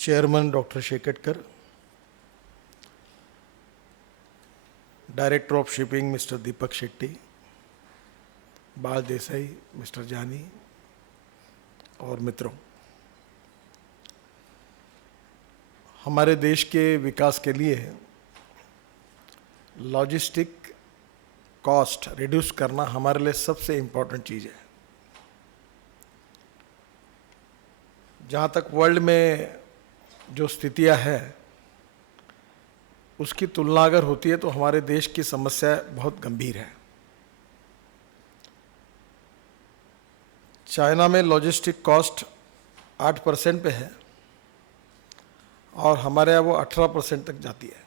Chairman doctor Shekatkar, director of shipping mister Deepak Shetty, Bal Desai, mister जानी और मित्रों, हमारे देश के विकास के लिए लॉजिस्टिक कॉस्ट रिड्यूस करना हमारे लिए सबसे इम्पोर्टेंट चीज़ है। जहाँ तक वर्ल्ड में जो स्थितियाँ हैं उसकी तुलना अगर होती है तो हमारे देश की समस्या बहुत गंभीर है। चाइना में लॉजिस्टिक कॉस्ट 8% पे है और हमारे यहाँ वो 18% तक जाती है।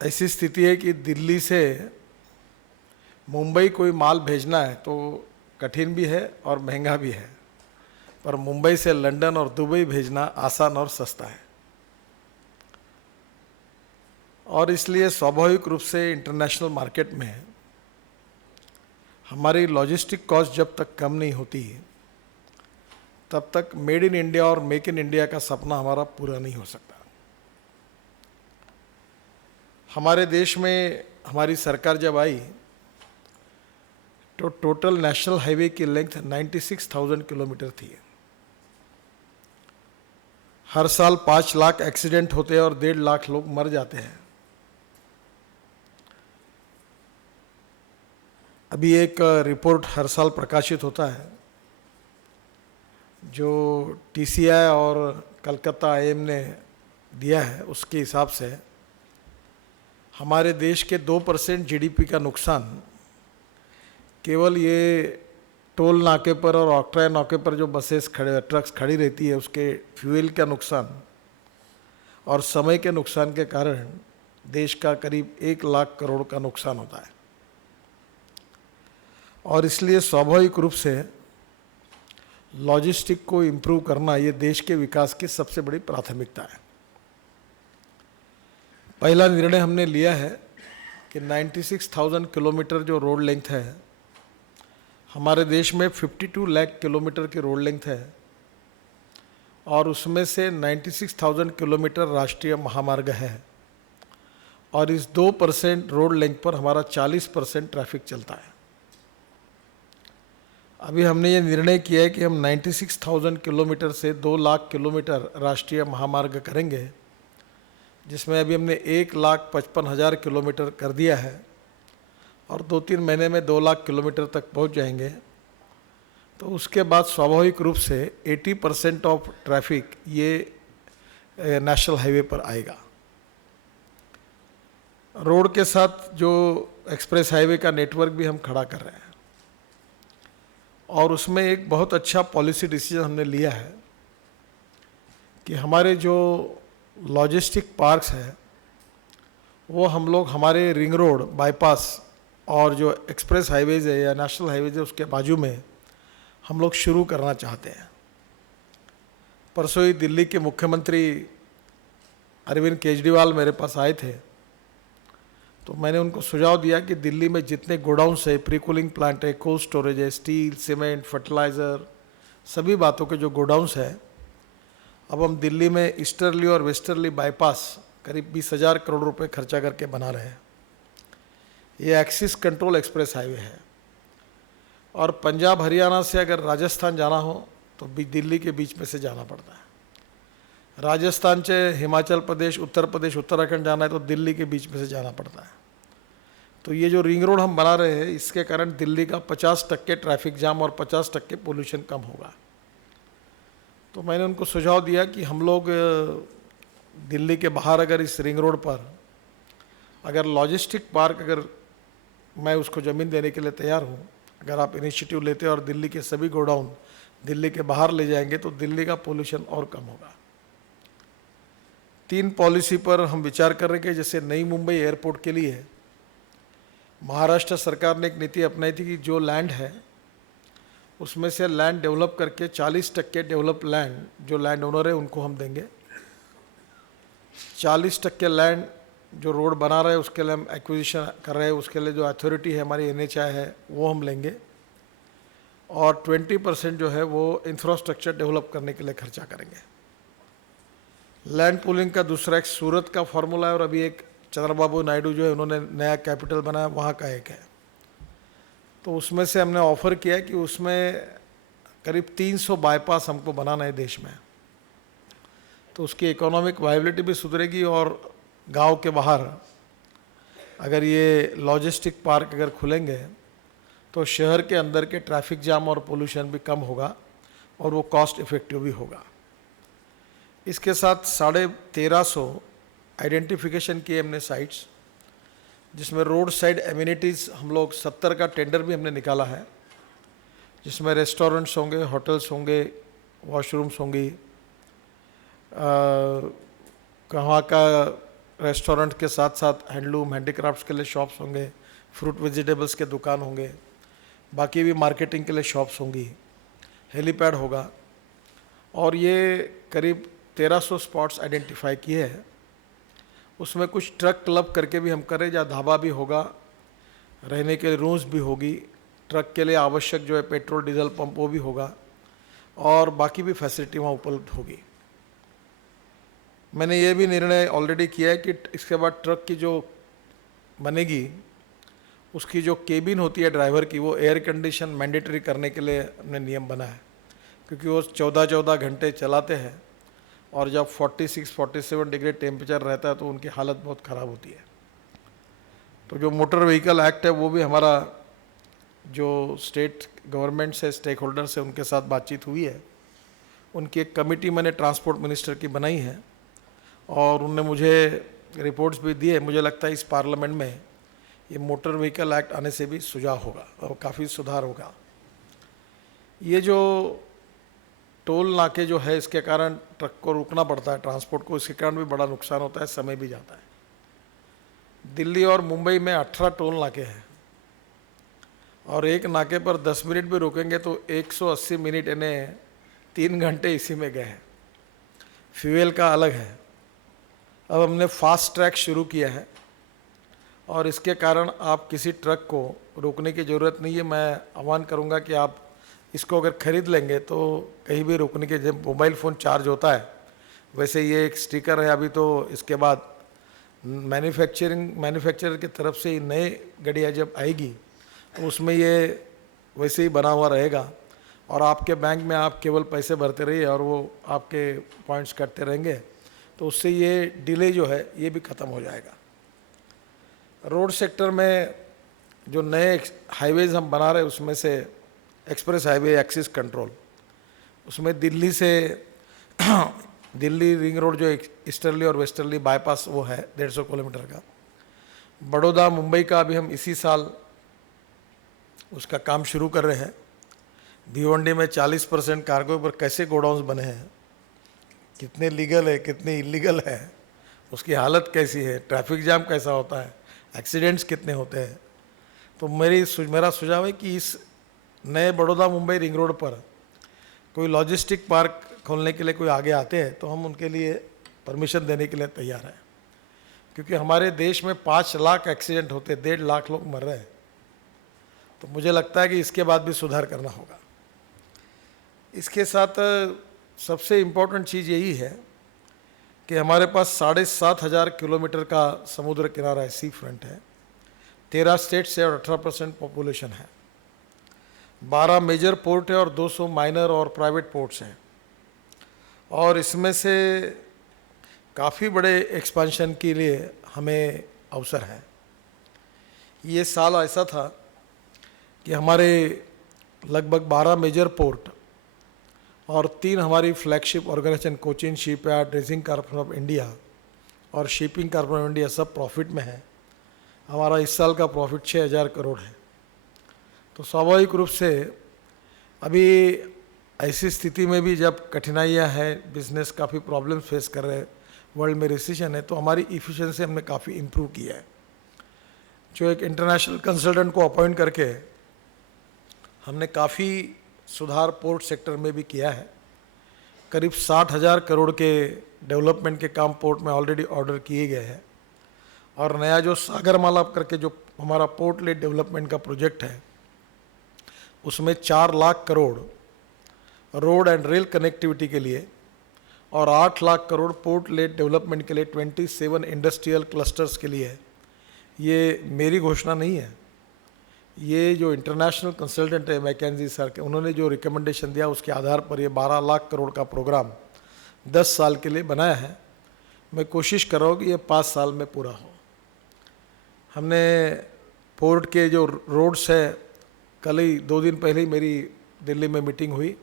ऐसी स्थिति है कि दिल्ली से मुंबई कोई माल भेजना है तो कठिन भी है और महंगा भी है, पर मुंबई से लंदन और दुबई भेजना आसान और सस्ता है। और इसलिए स्वाभाविक रूप से इंटरनेशनल मार्केट में हमारी लॉजिस्टिक कॉस्ट जब तक कम नहीं होती तब तक मेड इन इंडिया और मेक इन इंडिया का सपना हमारा पूरा नहीं हो सकता। हमारे देश में हमारी सरकार जब आई तो टोटल नेशनल हाईवे की लेंथ 96,000 किलोमीटर थी। हर साल 5 लाख एक्सीडेंट होते हैं और 1.5 लाख लोग मर जाते हैं। अभी एक रिपोर्ट हर साल प्रकाशित होता है जो TCI और कलकत्ता IIM ने दिया है। उसके हिसाब से हमारे देश के 2% GDP का नुकसान केवल ये टोल नाके पर और ऑक्ट्राय नाके पर जो ट्रक्स खड़ी रहती है उसके फ्यूल का नुकसान और समय के नुकसान के कारण देश का करीब 1 लाख करोड़ का नुकसान होता है। और इसलिए स्वाभाविक रूप से लॉजिस्टिक को इम्प्रूव करना ये देश के विकास की सबसे बड़ी प्राथमिकता है। पहला निर्णय हमने लिया है कि 96,000 किलोमीटर जो रोड लेंथ है, हमारे देश में 52 लाख किलोमीटर की रोड लेंथ है और उसमें से 96,000 किलोमीटर राष्ट्रीय महामार्ग है और इस 2% रोड लेंथ पर हमारा 40% ट्रैफिक चलता है। अभी हमने ये निर्णय किया है कि हम 96,000 किलोमीटर से 2 लाख किलोमीटर राष्ट्रीय महामार्ग करेंगे, जिसमें अभी हमने 1,55,000 किलोमीटर कर दिया है और 2-3 महीने में 2 लाख किलोमीटर तक पहुंच जाएंगे। तो उसके बाद स्वाभाविक रूप से 80% ऑफ ट्रैफिक ये नेशनल हाईवे पर आएगा। रोड के साथ जो एक्सप्रेस हाईवे का नेटवर्क भी हम खड़ा कर रहे हैं और उसमें एक बहुत अच्छा पॉलिसी डिसीजन हमने लिया है कि हमारे जो लॉजिस्टिक पार्क्स हैं वो हम लोग हमारे रिंग रोड, बाईपास और जो एक्सप्रेस हाईवेज है या नेशनल हाईवेज है उसके बाजू में हम लोग शुरू करना चाहते हैं। परसों ही दिल्ली के मुख्यमंत्री अरविंद केजरीवाल मेरे पास आए थे तो मैंने उनको सुझाव दिया कि दिल्ली में जितने गोडाउन्स है, प्री कूलिंग प्लांट है, कोल्ड स्टोरेज है, स्टील, सीमेंट, फर्टिलाइज़र, सभी बातों के जो गोडाउन्स है, अब हम दिल्ली में ईस्टर्ली और वेस्टर्ली बाईपास करीब 20,000 करोड़ रुपए खर्चा करके बना रहे हैं। ये एक्सिस कंट्रोल एक्सप्रेस हाईवे है और पंजाब हरियाणा से अगर राजस्थान जाना हो तो भी दिल्ली के बीच में से जाना पड़ता है। राजस्थान से हिमाचल प्रदेश, उत्तर प्रदेश, उत्तराखंड जाना है तो दिल्ली के बीच में से जाना पड़ता है। तो ये जो रिंग रोड हम बना रहे हैं इसके कारण दिल्ली का 50% ट्रैफिक जाम और 50% पोल्यूशन कम होगा। तो मैंने उनको सुझाव दिया कि हम लोग दिल्ली के बाहर अगर इस रिंग रोड पर अगर लॉजिस्टिक पार्क, अगर मैं उसको ज़मीन देने के लिए तैयार हूँ, अगर आप इनिशिएटिव लेते हैं और दिल्ली के सभी गोडाउन दिल्ली के बाहर ले जाएंगे तो दिल्ली का पोल्यूशन और कम होगा। 3 पॉलिसी पर हम विचार कर रहे हैं। जैसे नई मुंबई एयरपोर्ट के लिए महाराष्ट्र सरकार ने एक नीति अपनाई थी कि जो लैंड है उसमें से लैंड डेवलप करके 40% डेवलप लैंड जो लैंड ओनर है उनको हम देंगे। 40% लैंड जो रोड बना रहे हैं उसके लिए हम एक्विजिशन कर रहे हैं, उसके लिए जो अथॉरिटी है हमारी NHAI है वो हम लेंगे और 20% जो है वो इंफ्रास्ट्रक्चर डेवलप करने के लिए खर्चा करेंगे। लैंड पूलिंग का दूसरा एक सूरत का फॉर्मूला है और अभी एक चंद्रबाबू नायडू जो है उन्होंने नया कैपिटल बनाया, वहाँ का एक है। तो उसमें से हमने ऑफर किया है कि उसमें करीब 300 बाईपास हमको बनाना है देश में, तो उसकी इकोनॉमिक वायबिलिटी भी सुधरेगी और गांव के बाहर अगर ये लॉजिस्टिक पार्क अगर खुलेंगे तो शहर के अंदर के ट्रैफिक जाम और पोल्यूशन भी कम होगा और वो कॉस्ट इफ़ेक्टिव भी होगा। इसके साथ 1350 आइडेंटिफिकेशन किए हमने साइट्स, जिसमें रोड साइड एमिनिटीज़ हम लोग 70 का टेंडर भी हमने निकाला है, जिसमें रेस्टोरेंट्स होंगे, होटल्स होंगे, वॉशरूम्स होंगी, कहाँ का रेस्टोरेंट के साथ साथ हैंडलूम हैंडीक्राफ्ट्स के लिए शॉप्स होंगे, फ्रूट वेजिटेबल्स के दुकान होंगे, बाकी भी मार्केटिंग के लिए शॉप्स होंगी, हेलीपैड होगा। और ये करीब 1300 स्पॉट्स आइडेंटिफाई किए हैं। उसमें कुछ ट्रक क्लब करके भी हम करें, जहाँ ढाबा भी होगा, रहने के लिए रूम्स भी होगी, ट्रक के लिए आवश्यक जो है पेट्रोल डीजल पंप वो भी होगा और बाकी भी फैसिलिटी वहाँ उपलब्ध होगी। मैंने ये भी निर्णय ऑलरेडी किया है कि इसके बाद ट्रक की जो बनेगी उसकी जो केबिन होती है ड्राइवर की, वो एयर कंडीशन मैंडेटरी करने के लिए हमने नियम बना है, क्योंकि वो 14-14 घंटे चलाते हैं और जब 46-47 डिग्री टेम्परेचर रहता है तो उनकी हालत बहुत ख़राब होती है। तो जो मोटर व्हीकल एक्ट है वो भी हमारा जो स्टेट गवर्नमेंट से स्टेक होल्डर से उनके साथ बातचीत हुई है, उनकी एक कमेटी मैंने ट्रांसपोर्ट मिनिस्टर की बनाई है और उनने मुझे रिपोर्ट्स भी दिए। मुझे लगता है इस पार्लियामेंट में ये मोटर व्हीकल एक्ट आने से भी सुझाव होगा और काफ़ी सुधार होगा। ये जो टोल नाके जो है इसके कारण ट्रक को रुकना पड़ता है, ट्रांसपोर्ट को, इसके कारण भी बड़ा नुकसान होता है, समय भी जाता है। दिल्ली और मुंबई में 18 टोल नाके हैं और एक नाके पर 10 मिनट भी रुकेंगे तो 180 मिनट इन्हें 3 घंटे इसी में गए हैं। फ्यूल का अलग है। अब हमने फास्ट ट्रैक शुरू किया है और इसके कारण आप किसी ट्रक को रोकने की ज़रूरत नहीं है। मैं आह्वान करूंगा कि आप इसको अगर ख़रीद लेंगे तो कहीं भी रुकने के, जब मोबाइल फ़ोन चार्ज होता है वैसे ये एक स्टिकर है अभी, तो इसके बाद मैन्युफैक्चरर की तरफ से नए गाड़ियाँ जब आएगी तो उसमें ये वैसे ही बना हुआ रहेगा और आपके बैंक में आप केवल पैसे भरते रहिए और वो आपके पॉइंट्स कटते रहेंगे, तो उससे ये डिले जो है ये भी ख़त्म हो जाएगा। रोड सेक्टर में जो नए हाईवेज़ हम बना रहे हैं उसमें से एक्सप्रेस हाईवे एक्सिस कंट्रोल, उसमें दिल्ली से दिल्ली रिंग रोड जो ईस्टर्ली और वेस्टर्ली बाईपास वो है 150 किलोमीटर का। बड़ौदा मुंबई का अभी हम इसी साल उसका काम शुरू कर रहे हैं। भिवंडी में 40% कार्गो पर कैसे गोडाउन्स बने हैं, कितने लीगल है कितने इलीगल है, उसकी हालत कैसी है, ट्रैफिक जाम कैसा होता है, एक्सीडेंट्स कितने होते हैं। तो मेरा सुझाव है कि इस नए बड़ौदा मुंबई रिंग रोड पर कोई लॉजिस्टिक पार्क खोलने के लिए कोई आगे आते हैं तो हम उनके लिए परमिशन देने के लिए तैयार हैं, क्योंकि हमारे देश में 5 लाख एक्सीडेंट होते, 1.5 लाख लोग मर रहे हैं। तो मुझे लगता है कि इसके बाद भी सुधार करना होगा। इसके साथ सबसे इम्पोर्टेंट चीज़ यही है कि हमारे पास 7,500 किलोमीटर का समुद्र किनारा है, सी फ्रंट है, 13 स्टेट्स है और 18% पॉपुलेशन है, 12 मेजर पोर्ट है और 200 माइनर और प्राइवेट पोर्ट्स हैं और इसमें से काफ़ी बड़े एक्सपेंशन के लिए हमें अवसर है। ये साल ऐसा था कि हमारे लगभग 12 मेजर पोर्ट और 3 हमारी flagship organisation Cochin shipyard, dredging corporation of India और शिपिंग कॉर्पोरेशन ऑफ इंडिया सब प्रॉफिट में है। हमारा इस साल का प्रॉफिट 6,000 करोड़ है। तो स्वाभाविक रूप से अभी ऐसी स्थिति में भी जब कठिनाइयां हैं, बिजनेस काफ़ी प्रॉब्लम फेस कर रहे हैं, वर्ल्ड में रिसेशन है, तो हमारी इफ़िशिएंसी हमने काफ़ी इम्प्रूव किया है। जो एक इंटरनेशनल कंसल्टेंट को अपॉइंट करके हमने काफ़ी सुधार पोर्ट सेक्टर में भी किया है। करीब 60,000 करोड़ के डेवलपमेंट के काम पोर्ट में ऑलरेडी ऑर्डर किए गए हैं और नया जो सागरमाला करके जो हमारा पोर्ट लेड डेवलपमेंट का प्रोजेक्ट है उसमें 4 lakh crore road and rail connectivity के लिए और 8 lakh crore port lead development के लिए 27 इंडस्ट्रियल क्लस्टर्स के लिए है। ये मेरी घोषणा नहीं है, ये जो इंटरनेशनल कंसल्टेंट है मैकेंजी सर के, उन्होंने जो रिकमेंडेशन दिया उसके आधार पर ये 12 लाख करोड़ का प्रोग्राम 10 साल के लिए बनाया है। मैं कोशिश कर रहा हूँ कि ये 5 साल में पूरा हो। हमने पोर्ट के जो रोड्स है, कल ही 2 दिन पहले ही मेरी दिल्ली में मीटिंग हुई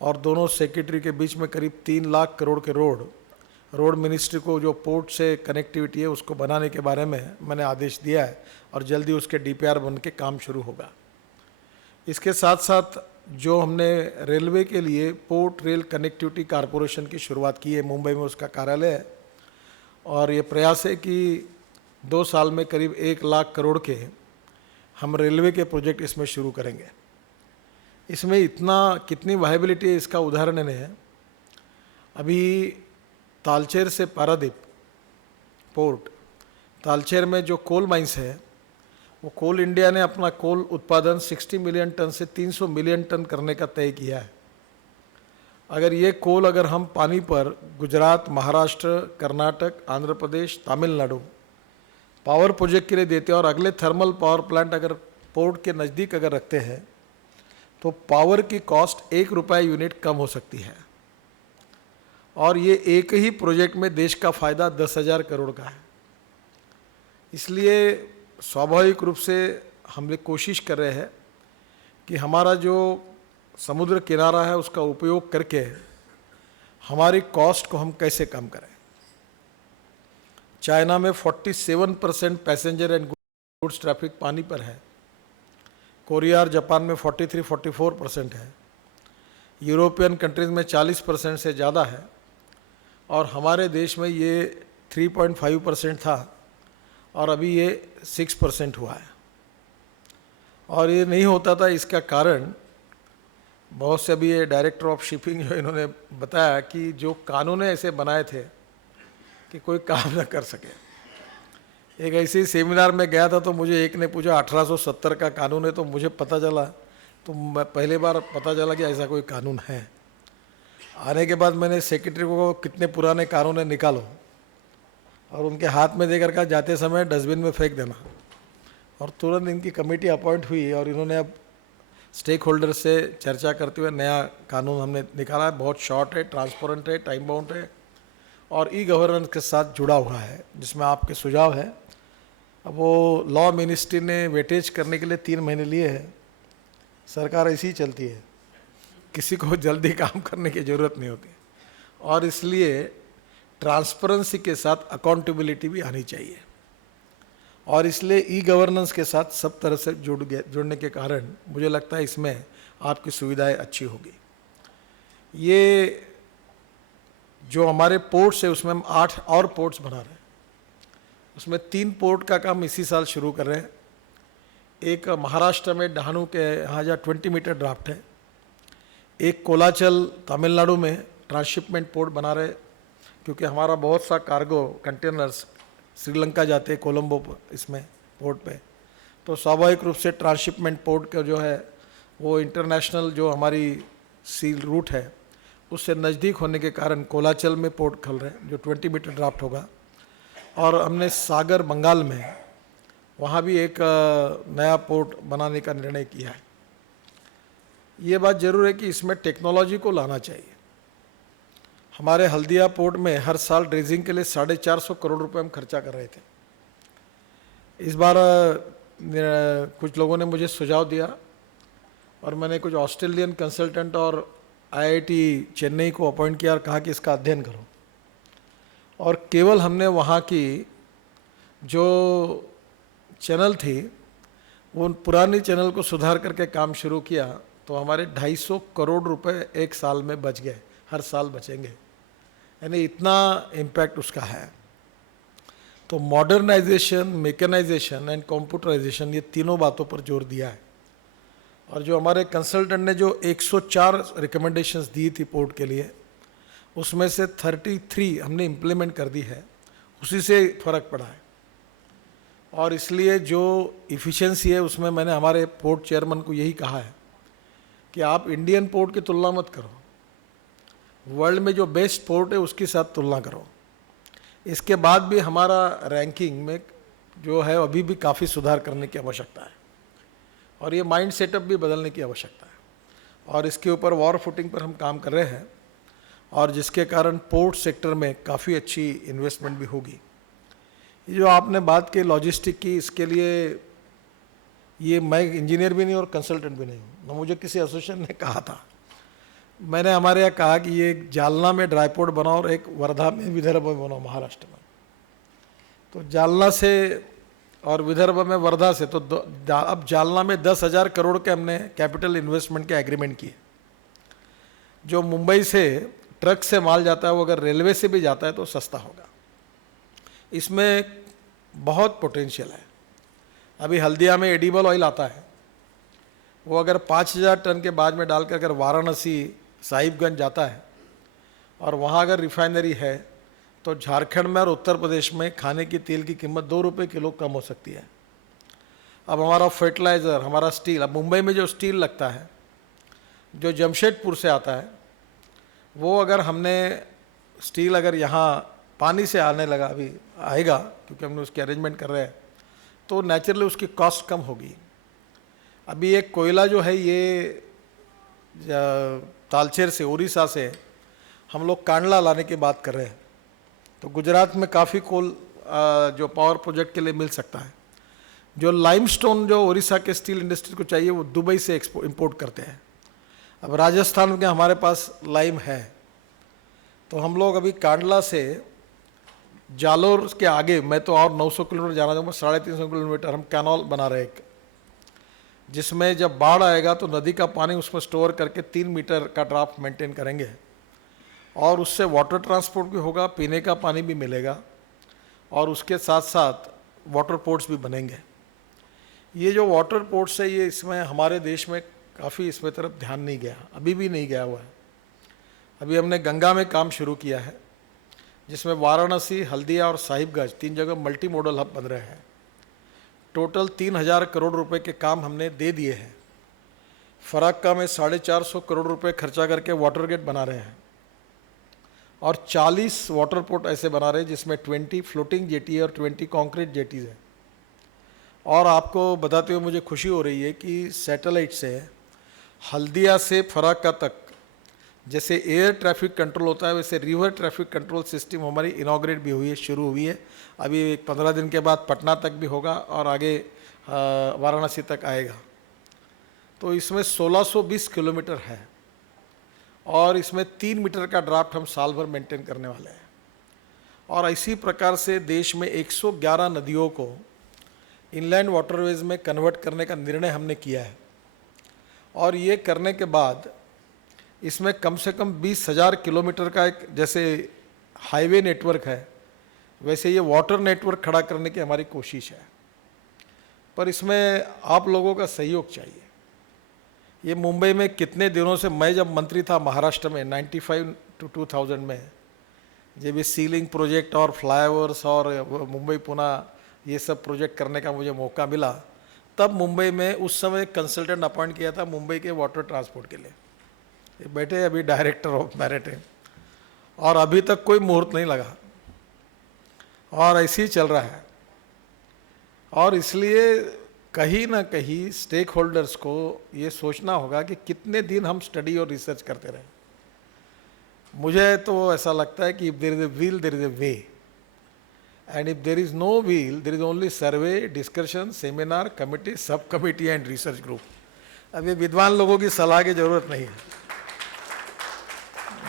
और दोनों सेक्रेटरी के बीच में करीब 3 लाख करोड़ के रोड मिनिस्ट्री को जो पोर्ट से कनेक्टिविटी है उसको बनाने के बारे में मैंने आदेश दिया है और जल्दी उसके डीपीआर बन के काम शुरू होगा। इसके साथ साथ जो हमने रेलवे के लिए पोर्ट रेल कनेक्टिविटी कॉरपोरेशन की शुरुआत की है, मुंबई में उसका कार्यालय है और ये प्रयास है कि 2 साल में करीब 1 लाख करोड़ के हम रेलवे के प्रोजेक्ट इसमें शुरू करेंगे। इसमें इतना कितनी वायबिलिटी है इसका उदाहरण है, अभी तालचेर से पारादीप पोर्ट, तालचेर में जो कोल माइंस है वो कोल इंडिया ने अपना कोल उत्पादन 60 मिलियन टन से 300 मिलियन टन करने का तय किया है। अगर हम पानी पर गुजरात, महाराष्ट्र, कर्नाटक, आंध्र प्रदेश, तमिलनाडु पावर प्रोजेक्ट के लिए देते हैं और अगले थर्मल पावर प्लांट अगर पोर्ट के नज़दीक अगर रखते हैं तो पावर की कॉस्ट 1 रुपया यूनिट कम हो सकती है और ये एक ही प्रोजेक्ट में देश का फ़ायदा 10,000 करोड़ का है। इसलिए स्वाभाविक रूप से हम लोग कोशिश कर रहे हैं कि हमारा जो समुद्र किनारा है उसका उपयोग करके हमारी कॉस्ट को हम कैसे कम करें। चाइना में 47% पैसेंजर एंड गुड्स ट्रैफिक पानी पर है, कोरिया और जापान में 43-44% है, यूरोपियन कंट्रीज़ में 40% से ज़्यादा है और हमारे देश में ये 3.5% था और अभी ये 6% हुआ है। और ये नहीं होता था, इसका कारण बहुत से अभी ये डायरेक्टर ऑफ शिपिंग जो इन्होंने बताया कि जो कानून ऐसे बनाए थे कि कोई काम ना कर सके। एक ऐसे ही सेमिनार में गया था तो मुझे एक ने पूछा 1870 का कानून है, तो मुझे पता चला, तो मैं पहले बार पता चला कि ऐसा कोई कानून है। आने के बाद मैंने सेक्रेटरी को कितने पुराने कानून है निकालो और उनके हाथ में देकर कहा जाते समय डस्टबिन में फेंक देना, और तुरंत इनकी कमेटी अपॉइंट हुई और इन्होंने अब स्टेक होल्डर से चर्चा करते हुए नया कानून हमने निकाला है। बहुत शॉर्ट है, ट्रांसपेरेंट है, टाइम बाउंड है और ई गवर्नेंस के साथ जुड़ा हुआ है, जिसमें आपके सुझाव है। अब वो लॉ मिनिस्ट्री ने वेटेज करने के लिए 3 महीने लिए हैं। सरकार ऐसी ही चलती है, किसी को जल्दी काम करने की ज़रूरत नहीं होती और इसलिए ट्रांसपेरेंसी के साथ अकाउंटेबिलिटी भी आनी चाहिए और इसलिए ई गवर्नेंस के साथ सब तरह से जुड़ने के कारण मुझे लगता है इसमें आपकी सुविधाएं अच्छी होगी। ये जो हमारे पोर्ट्स है उसमें हम 8 और पोर्ट्स बना रहे हैं, उसमें 3 पोर्ट का काम इसी साल शुरू कर रहे हैं। एक महाराष्ट्र में डहाणू के यहाँ जहाँ 20 मीटर ड्राफ्ट है, एक कोलाचल तमिलनाडु में ट्रांसशिपमेंट पोर्ट बना रहे, क्योंकि हमारा बहुत सा कार्गो कंटेनर्स श्रीलंका जाते हैं कोलंबो इसमें पोर्ट पे, तो स्वाभाविक रूप से ट्रांसशिपमेंट पोर्ट का जो है वो इंटरनेशनल जो हमारी सी रूट है उससे नज़दीक होने के कारण कोलाचल में पोर्ट खुल रहे हैं जो 20 मीटर ड्राफ्ट होगा। और हमने सागर बंगाल में वहाँ भी एक नया पोर्ट बनाने का निर्णय किया है। ये बात ज़रूर है कि इसमें टेक्नोलॉजी को लाना चाहिए। हमारे हल्दिया पोर्ट में हर साल ड्रेजिंग के लिए 450 करोड़ रुपए हम खर्चा कर रहे थे। इस बार कुछ लोगों ने मुझे सुझाव दिया और मैंने कुछ ऑस्ट्रेलियन कंसल्टेंट और आईआईटी चेन्नई को अपॉइंट किया और कहा कि इसका अध्ययन करो, और केवल हमने वहाँ की जो चैनल थी वो पुरानी चैनल को सुधार करके काम शुरू किया तो हमारे 250 करोड़ रुपए एक साल में बच गए, हर साल बचेंगे, यानी इतना इम्पैक्ट उसका है। तो मॉडर्नाइजेशन, मैकेनाइजेशन एंड कंप्यूटराइजेशन, ये तीनों बातों पर जोर दिया है। और जो हमारे कंसल्टेंट ने जो 104 रिकमेंडेशंस दी थी पोर्ट के लिए, उसमें से 33 हमने इम्प्लीमेंट कर दी है, उसी से फ़र्क पड़ा है। और इसलिए जो इफ़िशेंसी है उसमें मैंने हमारे पोर्ट चेयरमैन को यही कहा है कि आप इंडियन पोर्ट की तुलना मत करो, वर्ल्ड में जो बेस्ट पोर्ट है उसके साथ तुलना करो। इसके बाद भी हमारा रैंकिंग में जो है अभी भी काफ़ी सुधार करने की आवश्यकता है, और ये माइंड सेटअप भी बदलने की आवश्यकता है, और इसके ऊपर वॉर फुटिंग पर हम काम कर रहे हैं, और जिसके कारण पोर्ट सेक्टर में काफ़ी अच्छी इन्वेस्टमेंट भी होगी। ये जो आपने बात की लॉजिस्टिक की, इसके लिए ये मैं इंजीनियर भी नहीं और कंसल्टेंट भी नहीं हूँ ना, मुझे किसी एसोसिएशन ने कहा था। मैंने हमारे यहाँ कहा कि ये जालना में ड्राई पोर्ट बनाओ और एक वर्धा में विदर्भ में बनाओ, महाराष्ट्र में। तो जालना से और विदर्भ में वर्धा से, तो अब जालना में 10,000 करोड़ के हमने कैपिटल इन्वेस्टमेंट के एग्रीमेंट किए। जो मुंबई से ट्रक से माल जाता है वो अगर रेलवे से भी जाता है तो सस्ता होगा। इसमें बहुत पोटेंशियल है। अभी हल्दिया में एडिबल ऑयल आता है, वो अगर 5,000 टन के बाद में डालकर अगर वाराणसी साहिबगंज जाता है और वहाँ अगर रिफाइनरी है तो झारखंड में और उत्तर प्रदेश में खाने की तेल की कीमत 2 रुपये किलो कम हो सकती है। अब हमारा फर्टिलाइज़र, हमारा स्टील, अब मुंबई में जो स्टील लगता है जो जमशेदपुर से आता है, वो अगर हमने स्टील अगर यहाँ पानी से आने लगा, अभी आएगा क्योंकि हमने उसकी अरेंजमेंट कर रहे हैं, तो नेचुरली उसकी कॉस्ट कम होगी। अभी एक कोयला जो है ये तालचेर से, उड़ीसा से हम लोग कांडला लाने की बात कर रहे हैं, तो गुजरात में काफ़ी कोल जो पावर प्रोजेक्ट के लिए मिल सकता है। जो लाइमस्टोन जो उड़ीसा के स्टील इंडस्ट्री को चाहिए वो दुबई से इंपोर्ट करते हैं। अब राजस्थान में हमारे पास लाइम है, तो हम लोग अभी कांडला से जालोर के आगे, मैं तो और 900 किलोमीटर जाना चाहूँगा, 350 किलोमीटर हम कैनॉल बना रहे हैं, जिसमें जब बाढ़ आएगा तो नदी का पानी उसमें स्टोर करके 3 मीटर का ड्राफ्ट मेंटेन करेंगे, और उससे वाटर ट्रांसपोर्ट भी होगा, पीने का पानी भी मिलेगा, और उसके साथ साथ वाटर पोर्ट्स भी बनेंगे। ये जो वाटर पोर्ट्स है ये, इसमें हमारे देश में काफ़ी इसमें तरफ ध्यान नहीं गया, अभी भी नहीं गया हुआ है। अभी हमने गंगा में काम शुरू किया है, जिसमें वाराणसी, हल्दिया और साहिबगंज 3 जगह मल्टी मॉडल हब बन रहे हैं। टोटल 3,000 करोड़ रुपए के काम हमने दे दिए हैं। फराक्का में 450 करोड़ रुपए खर्चा करके वाटर गेट बना रहे हैं, और 40 वाटर पोर्ट ऐसे बना रहे हैं जिसमें 20 फ्लोटिंग जेटी है और 20 कॉन्क्रीट जेटीज़ है। और आपको बताते हुए मुझे खुशी हो रही है कि सैटेलाइट से हल्दिया से फराक्का तक जैसे एयर ट्रैफिक कंट्रोल होता है, वैसे रिवर ट्रैफिक कंट्रोल सिस्टम हमारी इनॉग्रेट भी हुई है, शुरू हुई है। अभी 15 दिन के बाद पटना तक भी होगा और आगे वाराणसी तक आएगा। तो इसमें 1620 किलोमीटर है, और इसमें 3 मीटर का ड्राफ्ट हम साल भर मेंटेन करने वाले हैं। और इसी प्रकार से देश में 111 नदियों को इनलैंड वाटरवेज में कन्वर्ट करने का निर्णय हमने किया है, और ये करने के बाद इसमें कम से कम 20,000 किलोमीटर का एक जैसे हाईवे नेटवर्क है, वैसे ये वाटर नेटवर्क खड़ा करने की हमारी कोशिश है। पर इसमें आप लोगों का सहयोग चाहिए। ये मुंबई में कितने दिनों से, मैं जब मंत्री था महाराष्ट्र में 95 to 2000 में, जब ये सीलिंग प्रोजेक्ट और फ्लाईओवर्स और मुंबई पुणे ये सब प्रोजेक्ट करने का मुझे मौका मिला, तब मुंबई में उस समय कंसल्टेंट अपॉइंट किया था मुंबई के वाटर ट्रांसपोर्ट के लिए। ये बैठे अभी डायरेक्टर ऑफ मैरिटाइम, और अभी तक कोई मुहूर्त नहीं लगा, और ऐसे ही चल रहा है। और इसलिए कहीं ना कहीं स्टेक होल्डर्स को ये सोचना होगा कि कितने दिन हम स्टडी और रिसर्च करते रहें। मुझे तो ऐसा लगता है कि if there is a will there is a way, and if there is no will there is only survey, discussion, seminar, committee, sub committee and research group. अब ये विद्वान लोगों की सलाह की जरूरत नहीं है।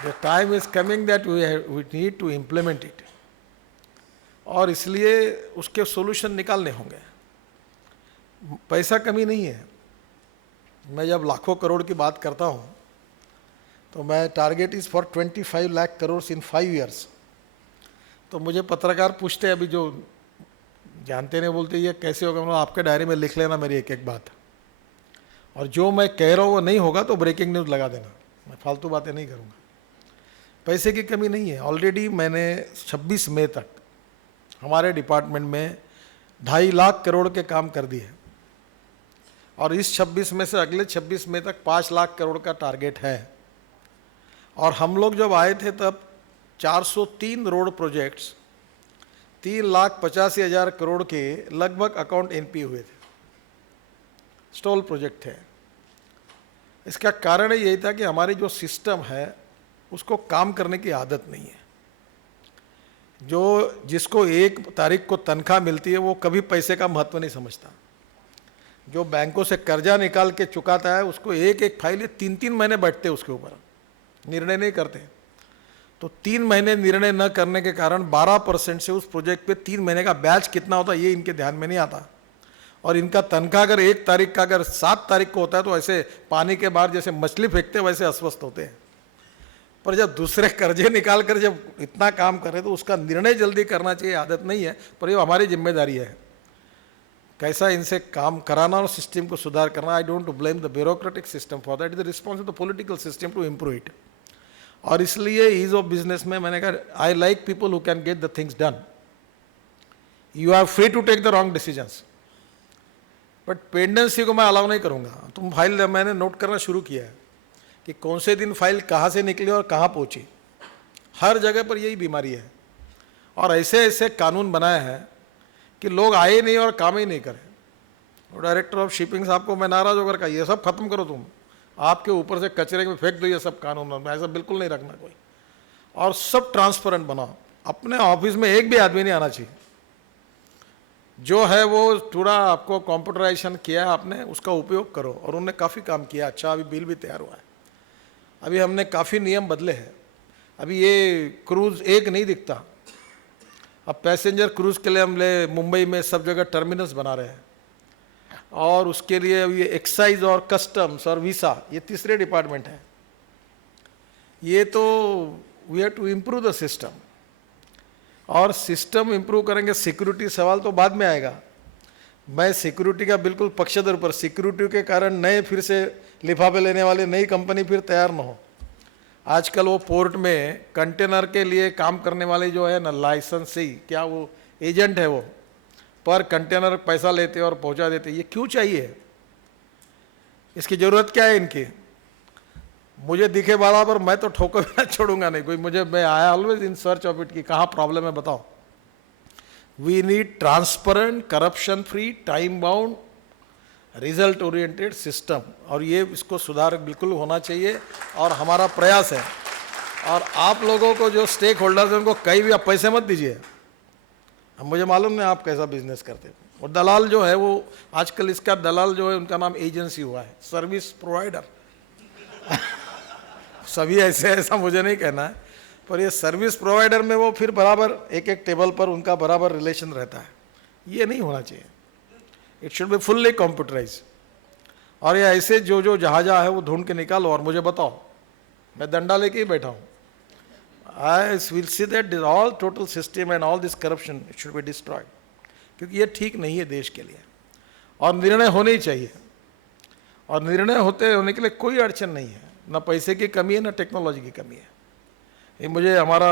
The time is coming that we need to implement it, और इसलिए उसके सॉल्यूशन निकालने होंगे। पैसा कमी नहीं है। मैं जब लाखों करोड़ की बात करता हूँ तो मैं target is for 25 lakh crore in 5 years। तो मुझे पत्रकार पूछते हैं, अभी जो जानते नहीं, बोलते ये कैसे होगा। मतलब आपके डायरी में लिख लेना मेरी एक एक बात, और जो मैं कह रहा हूँ वो नहीं होगा तो ब्रेकिंग न्यूज़ लगा देना, मैं फालतू बातें नहीं करूँगा। पैसे की कमी नहीं है। ऑलरेडी मैंने 26 मई तक हमारे डिपार्टमेंट में 2.5 लाख करोड़ के काम कर दिए। और इस 26 में से अगले 26 में तक 5 लाख करोड़ का टारगेट है। और हम लोग जब आए थे तब 403 रोड प्रोजेक्ट्स 3,85,000 करोड़ के लगभग अकाउंट एनपी हुए थे, स्टॉल प्रोजेक्ट थे। इसका कारण यही था कि हमारी जो सिस्टम है उसको काम करने की आदत नहीं है। जो जिसको 1 तारीख को तनख्वाह मिलती है वो कभी पैसे का महत्व नहीं समझता। जो बैंकों से कर्जा निकाल के चुकाता है उसको एक एक फाइल 3-3 महीने बैठते उसके ऊपर, निर्णय नहीं करते। तो 3 महीने निर्णय न करने के कारण 12% से उस प्रोजेक्ट पे 3 महीने का ब्याज कितना होता है ये इनके ध्यान में नहीं आता। और इनका तनख्वाह अगर 1 तारीख का अगर 7 तारीख को होता है तो ऐसे पानी के बाहर जैसे मछली फेंकते वैसे अस्वस्थ होते हैं। पर जब दूसरे कर्जे निकाल कर जब इतना काम करे तो उसका निर्णय जल्दी करना चाहिए, आदत नहीं है, पर ये हमारी जिम्मेदारी है कैसा इनसे काम कराना और सिस्टम को सुधार करना। I don't blame the bureaucratic system for that, is the response of the political system to improve it. और इसलिए ईज ऑफ बिजनेस में मैंने कहा I like people who can get the things done. You are free to take the wrong decisions, but pendency को मैं allow नहीं करूंगा। तुम फाइल, मैंने नोट करना शुरू किया है कि कौन से दिन फाइल कहाँ से निकली और कहाँ पहुँची। हर जगह पर यही बीमारी है। और ऐसे ऐसे कानून बनाए हैं कि लोग आए नहीं और काम ही नहीं करें। और डायरेक्टर ऑफ शिपिंग साहब को मैं नाराज होकर कहा ये सब खत्म करो, तुम आपके ऊपर से कचरे में फेंक दो ये सब कानून, ऐसा बिल्कुल नहीं रखना कोई। और सब ट्रांसपेरेंट बनाओ। अपने ऑफिस में एक भी आदमी नहीं आना चाहिए। जो है वो थोड़ा आपको कंप्यूटराइजेशन किया है आपने, उसका उपयोग करो। और उन्होंने काफ़ी काम किया, अच्छा अभी बिल भी तैयार हुआ है। अभी हमने काफ़ी नियम बदले हैं। अभी ये क्रूज़ एक नहीं दिखता, अब पैसेंजर क्रूज़ के लिए हम मुंबई में सब जगह टर्मिनल्स बना रहे हैं। और उसके लिए अभी एक्साइज और कस्टम्स और वीसा ये तीसरे डिपार्टमेंट है। ये तो we have to improve the system. और सिस्टम इम्प्रूव करेंगे, सिक्योरिटी सवाल तो बाद में आएगा। मैं सिक्योरिटी का बिल्कुल पक्षधर, पर सिक्योरिटी के कारण नए फिर से लिफाफे लेने वाले नई कंपनी फिर तैयार न हो। आजकल वो पोर्ट में कंटेनर के लिए काम करने वाले जो है ना, लाइसेंसी क्या वो एजेंट है, वो पर कंटेनर पैसा लेते और पहुंचा देते। ये क्यों चाहिए? इसकी ज़रूरत क्या है इनकी? मुझे दिखे वाला पर मैं तो ठोकर ना छोड़ूंगा नहीं कोई। मैं आया always in search of it कि कहाँ प्रॉब्लम है बताओ। We need transparent, corruption free, time bound, result oriented system. और ये इसको सुधार बिल्कुल होना चाहिए और हमारा प्रयास है। और आप लोगों को जो स्टेक होल्डर्स हैं उनको कहीं भी आप पैसे मत दीजिए। अब मुझे मालूम नहीं आप कैसा बिजनेस करते हो। और दलाल जो है वो आजकल, इसका दलाल जो है उनका नाम एजेंसी हुआ है, सर्विस प्रोवाइडर। सभी ऐसा मुझे नहीं कहना है, पर ये सर्विस प्रोवाइडर में वो फिर बराबर एक एक टेबल पर उनका बराबर रिलेशन रहता है। ये नहीं होना चाहिए। It should be fully computerise. और ये ऐसे जो जो जहाँ है वो ढूंढ के निकालो और मुझे बताओ, मैं डंडा लेके ही बैठा हूँ। I will see that all total system and all this corruption it should be destroyed, क्योंकि ये ठीक नहीं है देश के लिए। और निर्णय होने ही चाहिए। और निर्णय होने के लिए कोई अड़चन नहीं है, ना पैसे की कमी है ना टेक्नोलॉजी की कमी है। ये मुझे हमारा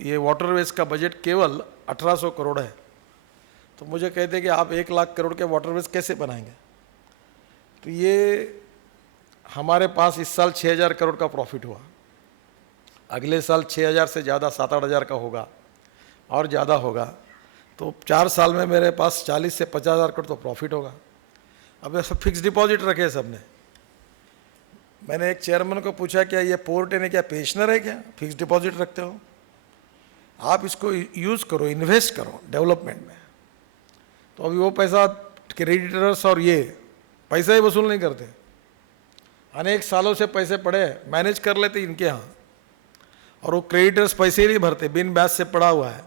ये वाटरवेज का बजट केवल 1800 करोड़ है। तो मुझे कहते कि आप 1 लाख करोड़ के वाटरवेज कैसे बनाएंगे? तो ये हमारे पास इस साल 6000 करोड़ का प्रॉफिट हुआ। अगले साल 6000 से ज़्यादा 7-8 हज़ार का होगा और ज़्यादा होगा। तो 4 साल में मेरे पास 40 से 50 हज़ार करोड़ तो प्रॉफिट होगा। अब ऐसा फिक्स डिपॉजिट रखे सबने। मैंने एक चेयरमैन को पूछा क्या ये पोर्ट है क्या पेंशनर है क्या फिक्स डिपॉजिट रखते हो? आप इसको यूज़ करो, इन्वेस्ट करो डेवलपमेंट में। तो अभी वो पैसा क्रेडिटर्स और ये पैसा ही वसूल नहीं करते। अनेक सालों से पैसे पड़े मैनेज कर लेते इनके यहाँ, और वो क्रेडिटर्स पैसे ही नहीं भरते, बिन ब्याज से पड़ा हुआ है।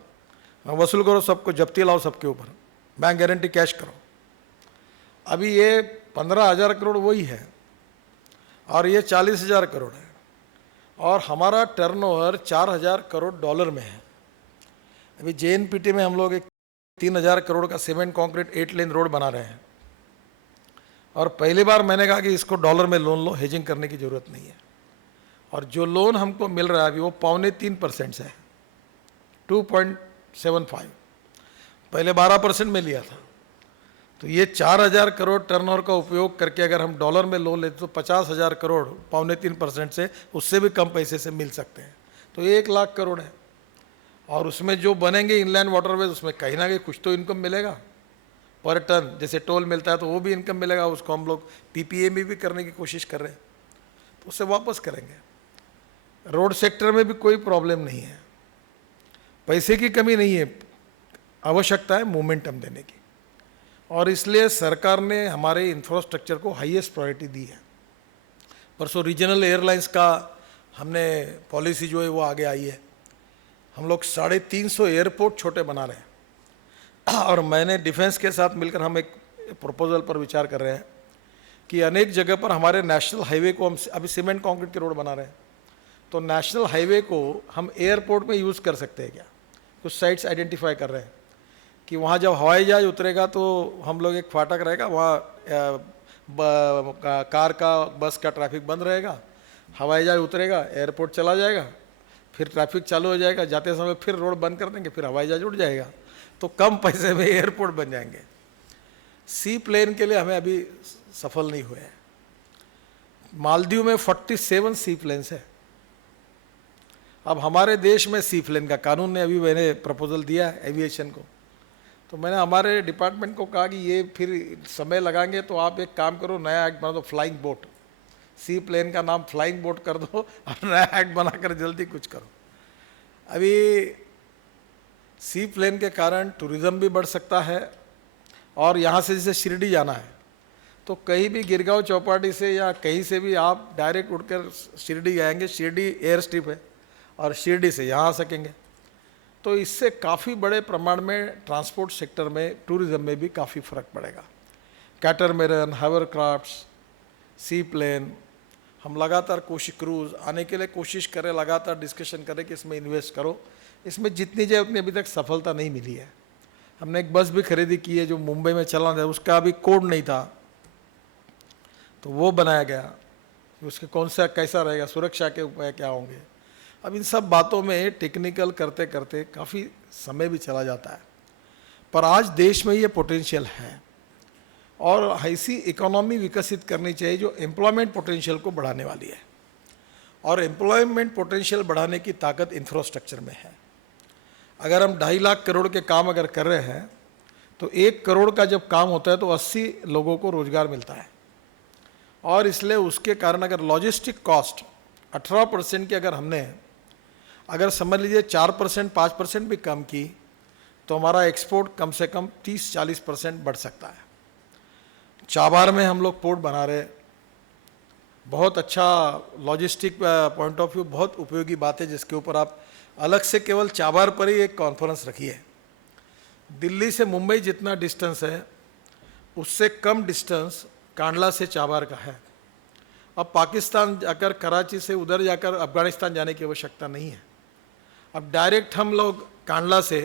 वसूल करो, सबको जब्ती लाओ, सबके ऊपर बैंक गारंटी कैश करो। अभी ये 15,000 करोड़ वही है और ये 40,000 करोड़ है। और हमारा टर्नओवर 4,000 करोड़ डॉलर में है। अभी JNPT में हम लोग एक 3,000 करोड़ का सीमेंट कंक्रीट 8 लेन रोड बना रहे हैं। और पहली बार मैंने कहा कि इसको डॉलर में लोन लो, हेजिंग करने की ज़रूरत नहीं है। और जो लोन हमको मिल रहा है अभी वो 2.25% से है, 2.75। पहले 12% में लिया था। तो तो ये 4,000 करोड़ टर्नओवर का उपयोग करके अगर हम डॉलर में लोन लेते तो 50,000 करोड़ 2.25% से, उससे भी कम पैसे से मिल सकते हैं। तो 1 लाख करोड़ है, और उसमें जो बनेंगे इनलैंड वाटरवेज, उसमें कहीं ना कहीं कुछ तो इनकम मिलेगा पर टन। जैसे टोल मिलता है तो वो भी इनकम मिलेगा, उसको हम लोग पीपीए में भी करने की कोशिश कर रहे हैं, तो उससे वापस करेंगे। रोड सेक्टर में भी कोई प्रॉब्लम नहीं है, पैसे की कमी नहीं है, आवश्यकता है मोमेंटम देने की, और इसलिए सरकार ने हमारे इंफ्रास्ट्रक्चर को हाईएस्ट प्रायोरिटी दी है। परसों रीजनल एयरलाइंस का हमने पॉलिसी जो है वो आगे आई है, हम लोग 350 एयरपोर्ट छोटे बना रहे हैं, और मैंने डिफेंस के साथ मिलकर हम एक प्रपोजल पर विचार कर रहे हैं कि अनेक जगह पर हमारे नेशनल हाईवे को हम अभी सीमेंट कंक्रीट के रोड बना रहे हैं, तो नेशनल हाईवे को हम एयरपोर्ट में यूज़ कर सकते हैं क्या। कुछ साइट्स आइडेंटिफाई कर रहे हैं कि वहाँ जब हवाई जहाज उतरेगा तो हम लोग एक फाटक रहेगा वहाँ, कार का बस का ट्रैफिक बंद रहेगा, हवाई जहाज उतरेगा एयरपोर्ट चला जाएगा, फिर ट्रैफिक चालू हो जाएगा, जाते समय फिर रोड बंद कर देंगे, फिर हवाई जहाज उड़ जाएगा, तो कम पैसे में एयरपोर्ट बन जाएंगे। सी प्लेन के लिए हमें अभी सफल नहीं हुए हैं। मालदीव में 47 सी प्लेन्स है। अब हमारे देश में सी प्लेन का कानून ने, अभी मैंने प्रपोजल दिया है एविएशन को, तो मैंने हमारे डिपार्टमेंट को कहा कि ये फिर समय लगाएंगे, तो आप एक काम करो, नया एक्ट बना दो, फ्लाइंग बोट, सी प्लेन का नाम फ्लाइंग बोट कर दो और नया एक्ट बनाकर जल्दी कुछ करो। अभी सी प्लेन के कारण टूरिज़्म भी बढ़ सकता है, और यहाँ से जैसे शिरडी जाना है तो कहीं भी गिरगांव चौपाटी से या कहीं से भी आप डायरेक्ट उड़कर शिरडी आएंगे, शिरडी एयर स्ट्रिप है, और शिरडी से यहाँ आ सकेंगे। तो इससे काफ़ी बड़े प्रमाण में ट्रांसपोर्ट सेक्टर में, टूरिज़्म में भी काफ़ी फ़र्क पड़ेगा। कैटरमैरन, हावरक्राफ्ट्स, सी प्लेन, हम लगातार क्रूज़ आने के लिए कोशिश करें, लगातार डिस्कशन करें कि इसमें इन्वेस्ट करो। इसमें जितनी जाए उतनी अभी तक सफलता नहीं मिली है। हमने एक बस भी खरीदी की है जो मुंबई में चलना था, उसका अभी कोड नहीं था, तो वो बनाया गया, उसके कौन सा कैसा रहेगा, सुरक्षा के उपाय क्या होंगे। अब इन सब बातों में टेक्निकल करते करते काफ़ी समय भी चला जाता है, पर आज देश में ये पोटेंशियल है, और ऐसी इकोनॉमी विकसित करनी चाहिए जो एम्प्लॉयमेंट पोटेंशियल को बढ़ाने वाली है, और एम्प्लॉयमेंट पोटेंशियल बढ़ाने की ताकत इंफ्रास्ट्रक्चर में है। अगर हम 2.5 लाख करोड़ के काम अगर कर रहे हैं, तो 1 करोड़ का जब काम होता है तो 80 लोगों को रोजगार मिलता है, और इसलिए उसके कारण अगर लॉजिस्टिक कॉस्ट 18% की अगर हमने, अगर समझ लीजिए 4% 5% भी कम की, तो हमारा एक्सपोर्ट कम से कम 30-40% बढ़ सकता है। चाबार में हम लोग पोर्ट बना रहे, बहुत अच्छा लॉजिस्टिक पॉइंट ऑफ व्यू, बहुत उपयोगी बात है, जिसके ऊपर आप अलग से केवल चाबार पर ही एक कॉन्फ्रेंस रखी है। दिल्ली से मुंबई जितना डिस्टेंस है, उससे कम डिस्टेंस कांडला से चाबार का है। अब पाकिस्तान जाकर, कराची से उधर जाकर अफगानिस्तान जाने की आवश्यकता नहीं है। अब डायरेक्ट हम लोग कांडला से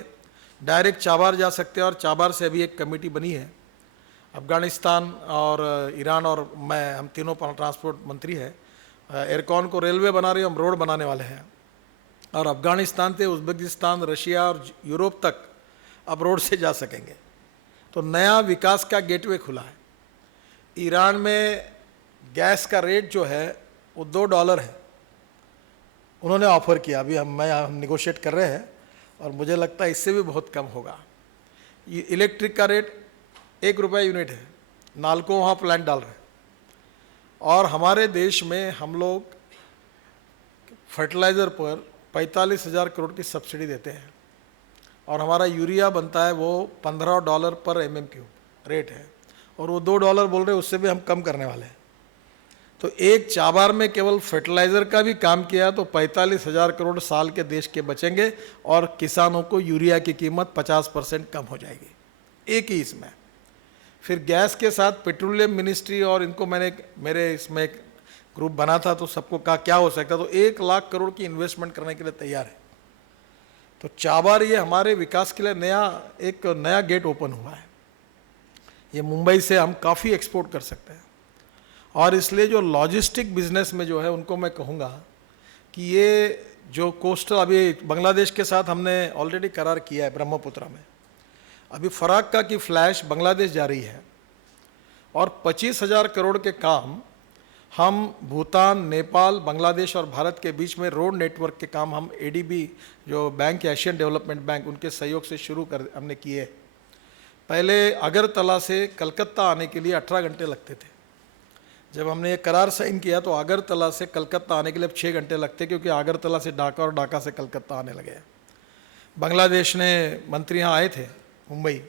डायरेक्ट चाबार जा सकते हैं, और चाबार से अभी एक कमेटी बनी है, अफगानिस्तान और ईरान और मैं, हम तीनों ट्रांसपोर्ट मंत्री हैं। एयरकॉन को रेलवे बना रही है, हम रोड बनाने वाले हैं, और अफगानिस्तान से उज़्बेकिस्तान, रशिया और यूरोप तक अब रोड से जा सकेंगे। तो नया विकास का गेटवे खुला है। ईरान में गैस का रेट जो है वो $2 है, उन्होंने ऑफ़र किया, अभी हम निगोशिएट कर रहे हैं, और मुझे लगता है इससे भी बहुत कम होगा। ये इलेक्ट्रिक का रेट ₹1 यूनिट है, नालको वहाँ प्लांट डाल रहे हैं, और हमारे देश में हम लोग फर्टिलाइज़र पर 45,000 करोड़ की सब्सिडी देते हैं, और हमारा यूरिया बनता है वो $15 पर mm³ रेट है, और वो $2 बोल रहे हैं, उससे भी हम कम करने वाले हैं। तो एक चाबार में केवल फर्टिलाइज़र का भी काम किया तो 45,000 करोड़ साल के देश के बचेंगे, और किसानों को यूरिया की कीमत 50% कम हो जाएगी एक ही इसमें। फिर गैस के साथ पेट्रोलियम मिनिस्ट्री और इनको मैंने, मेरे इसमें एक ग्रुप बना था, तो सबको कहा क्या हो सकता, तो 1 लाख करोड़ की इन्वेस्टमेंट करने के लिए तैयार है। तो चाबार ये हमारे विकास के लिए एक नया गेट ओपन हुआ है। ये मुंबई से हम काफ़ी एक्सपोर्ट कर सकते हैं, और इसलिए जो लॉजिस्टिक बिजनेस में जो है उनको मैं कहूँगा कि ये जो कोस्टल, अभी बांग्लादेश के साथ हमने ऑलरेडी करार किया है ब्रह्मपुत्र में, अभी फराक्का की फ्लैश बांग्लादेश जा रही है, और 25,000 करोड़ के काम हम भूटान, नेपाल, बांग्लादेश और भारत के बीच में रोड नेटवर्क के काम हम एडीबी जो बैंक है, एशियन डेवलपमेंट बैंक, उनके सहयोग से शुरू कर हमने किए। पहले अगरतला से कलकत्ता आने के लिए 18 घंटे लगते थे। जब हमने ये करार साइन किया तो अगरतला से कलकत्ता आने के लिए अब 6 घंटे लगते, क्योंकि अगरतला से ढाका और ढाका से कलकत्ता आने लगे। बांग्लादेश ने मंत्री यहाँ आए थे मुंबई,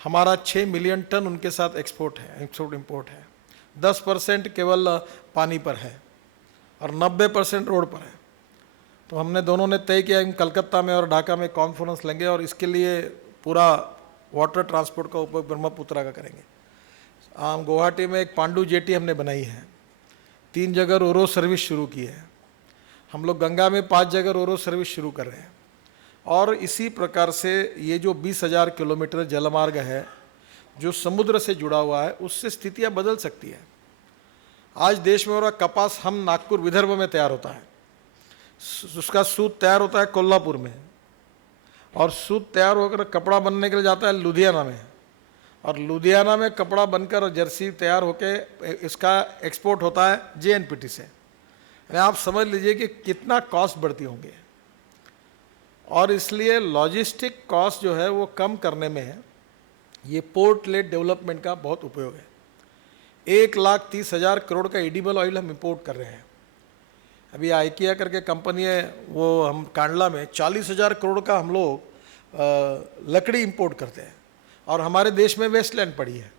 हमारा 6 मिलियन टन उनके साथ एक्सपोर्ट इम्पोर्ट है। 10% केवल पानी पर है और 90% रोड पर है। तो हमने दोनों ने तय किया हम कलकत्ता में और ढाका में कॉन्फ्रेंस लेंगे और इसके लिए पूरा वाटर ट्रांसपोर्ट का उपयोग ब्रह्मपुत्रा का करेंगे। गुवाहाटी में एक पांडु जेटी हमने बनाई है, 3 जगह रोरो सर्विस शुरू की है। हम लोग गंगा में 5 जगह रोरो सर्विस शुरू कर रहे हैं। और इसी प्रकार से ये जो 20,000 किलोमीटर जलमार्ग है जो समुद्र से जुड़ा हुआ है, उससे स्थितियां बदल सकती है। आज देश में हो रहा कपास हम नागपुर विदर्भ में तैयार होता है, उसका सूत तैयार होता है कोल्हापुर में, और सूत तैयार होकर कपड़ा बनने के लिए जाता है लुधियाना में, और लुधियाना में कपड़ा बनकर जर्सी तैयार होके इसका एक्सपोर्ट होता है जेएनपीटी से। आप समझ लीजिए कि कितना कॉस्ट बढ़ती होंगी। और इसलिए लॉजिस्टिक कॉस्ट जो है वो कम करने में ये पोर्ट लेड डेवलपमेंट का बहुत उपयोग है। 1,30,000 करोड़ का एडिबल ऑयल हम इंपोर्ट कर रहे हैं। अभी आइकिया करके कंपनी है, वो हम कांडला में 40,000 करोड़ का हम लोग लकड़ी इंपोर्ट करते हैं, और हमारे देश में वेस्टलैंड पड़ी है।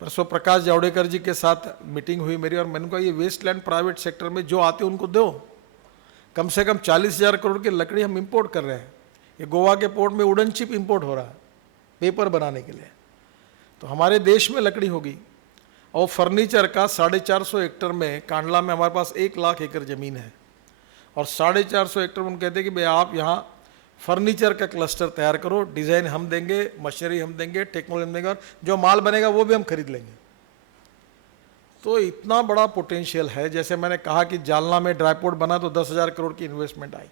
परसों प्रकाश जावड़ेकर जी के साथ मीटिंग हुई मेरी, और मैंने कहा ये वेस्टलैंड प्राइवेट सेक्टर में जो आते उनको दो, कम से कम 40,000 करोड़ की लकड़ी हम इंपोर्ट कर रहे हैं। ये गोवा के पोर्ट में वुडन चिप इंपोर्ट हो रहा है पेपर बनाने के लिए, तो हमारे देश में लकड़ी होगी। और फर्नीचर का 450 हेक्टर में, कांडला में हमारे पास 1 लाख एकड़ ज़मीन है, और 450 हेक्टर में हम कहते हैं कि भाई आप यहाँ फर्नीचर का क्लस्टर तैयार करो, डिज़ाइन हम देंगे, मशीनरी हम देंगे, टेक्नोलॉजी हम देंगे, और जो माल बनेगा वो भी हम खरीद लेंगे। तो इतना बड़ा पोटेंशियल है। जैसे मैंने कहा कि जालना में ड्राई पोर्ट बना तो 10,000 करोड़ की इन्वेस्टमेंट आई,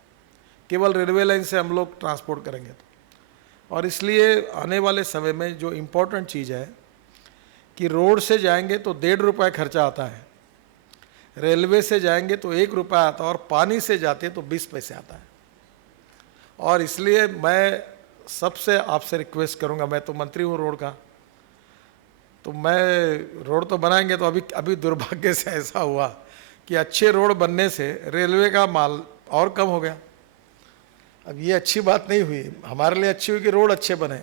केवल रेलवे लाइन से हम लोग ट्रांसपोर्ट करेंगे तो। और इसलिए आने वाले समय में जो इम्पोर्टेंट चीज़ है कि रोड से जाएंगे तो 1.5 रुपये खर्चा आता है, रेलवे से जाएंगे तो 1 रुपया आता है, और पानी से जाते तो 20 पैसे आता है। और इसलिए मैं सबसे आपसे रिक्वेस्ट करूंगा, मैं तो मंत्री हूँ रोड का, तो मैं रोड तो बनाएंगे, तो अभी दुर्भाग्य से ऐसा हुआ कि अच्छे रोड बनने से रेलवे का माल और कम हो गया। अब ये अच्छी बात नहीं हुई, हमारे लिए अच्छी हुई कि रोड अच्छे बने।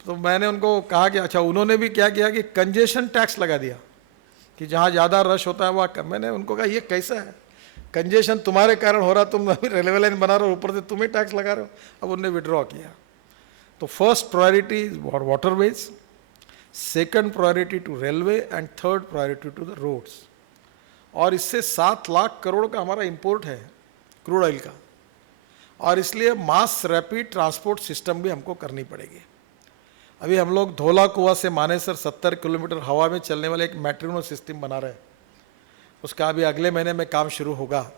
तो मैंने उनको कहा कि अच्छा, उन्होंने भी क्या किया कि कंजेशन टैक्स लगा दिया कि जहाँ ज़्यादा रश होता है वहाँ कम। मैंने उनको कहा ये कैसा है, कंजेशन तुम्हारे कारण हो रहा, तुम अभी रेलवे लाइन बना रहे हो, ऊपर से तुम्हें टैक्स लगा रहे हो। अब उन्होंने विड्रॉ किया। तो first priority waterways, second priority to railway, and third priority to the roads. और इससे 7 लाख करोड़ का हमारा इंपोर्ट है क्रूड ऑयल का, और इसलिए मास रैपिड ट्रांसपोर्ट सिस्टम भी हमको करनी पड़ेगी। अभी हम लोग धौला कुआं से मानेसर 70 किलोमीटर हवा में चलने वाले एक मेट्रो सिस्टम बना रहे हैं। उसका अभी अगले महीने में काम शुरू होगा,